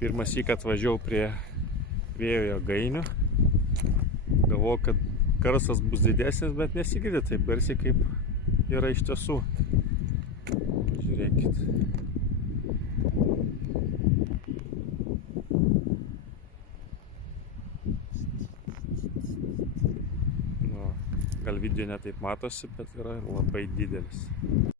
Pirmas syk atvažiavau prie vėjo jėgainių. Galvojau, kad garsas bus didesnis, bet nesigirdi taip garsiai, kaip yra iš tiesų. Žiūrėkit. Nu, gal video netaip matosi, bet yra labai didelis.